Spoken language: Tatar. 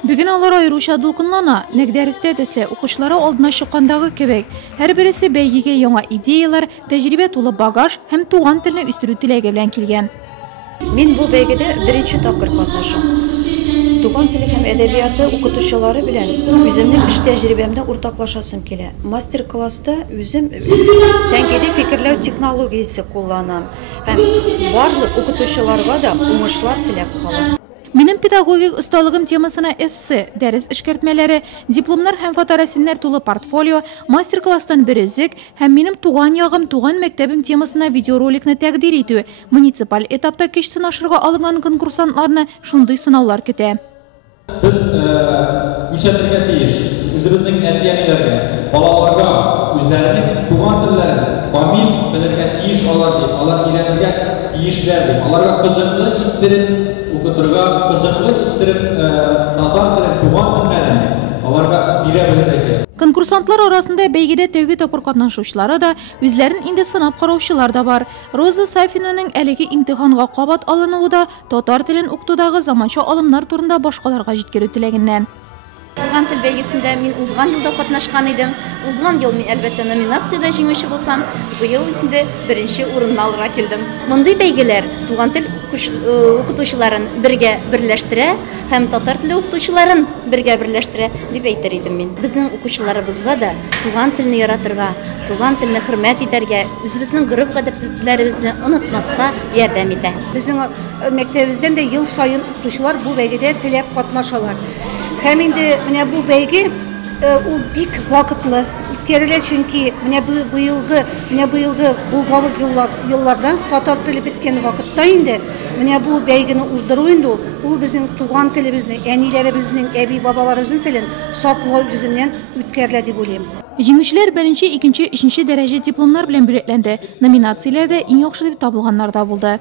Бүгін алар айрыша дулкынлана, нәкдәрістә төсле укышлары алдына чыккандагы кебек. Һәр берсе бәйгегә яңа идеялар, тәҗрибә тулы багаж һәм туган телне үстерү теләге белән килгән. Мин бу бәйгедә беренче тапкыр катнашам. Туган теле һәм әдәбияты укытучылары белән үземнең эш тәҗрибәмдә уртаклашасым килә. Мастер-класста үзем тәнкыйди фикерләү технологиясе кулланам һәм барлык укытучыларга да уңышлар теләп калам. Минем педагогик осталыгым темасына эссе, дәрес эшкәртмәләре, дипломнар һәм фоторәсемнәр тулы портфолио, мастер-класстан бер өзек һәм минем туган ягым, туган мәктәбем темасына видеороликны тәкъдим итү. Муниципаль этапта кич сынашырга алынган конкурсантларны шундый сынаулар көтә. Biz күрсәтергә тиеш үзебезнең әти-әниләргә, балаларга үзләренең туган телләрен камил белергә тиеш алар өйрәнергә тиешләр дип, аларга кызыклы иттереп укытырга, кызыклы иттереп татар телен, туган телләрен аларга бирә белергә. Конкурсантлар арасында бәйгедә тәүге тапкыр катнашучылары да, үзләрен инде сынап караучылар да бар. Роза Сафинаның әлеге имтиханга кабат алынуы да татар телен укытудагы заманча алымнар турында башкаларга җиткерү теләгеннән. Туган тел бәйгесендә мин узган елда катнашкан идем. Узган ел мин әлбәттә номинациядә җиңүче булсам, бу ел исендә беренче урынны алырга килдем. Мондый бәйгеләр туган тел укытучыларын бергә берләштерә һәм татар теле укытучыларын бергә берләштерә дип әйтер идем мин. Безнең укучыларыбызга да туган телне яратырга, туган телне хөрмәт итәргә, үзебезнең гореф гадәтләребезне онытмаска ярдәм итә. Безнең мәктәбебездән дә ел сайын укучылар бу бәйгедә теләп катнашалар. Һәм инде менә бу бәйге ул бик вакытлы үткәрелә, чөнки менә бу елгы булган елларда татар теле беткән вакытта инде менә бу бәйгене уздыру инде ул безнең туган телебезне, әниләребезнең, әби-бабаларыбызның телен саклау үзеннән үткәрелә дип уйлыйм. Җиңүчеләр беренче, икенче, өченче дәрәҗә дипломнар белән бүләкләнде. Номинацияләрдә иң яхшы дип табылганнар да булды.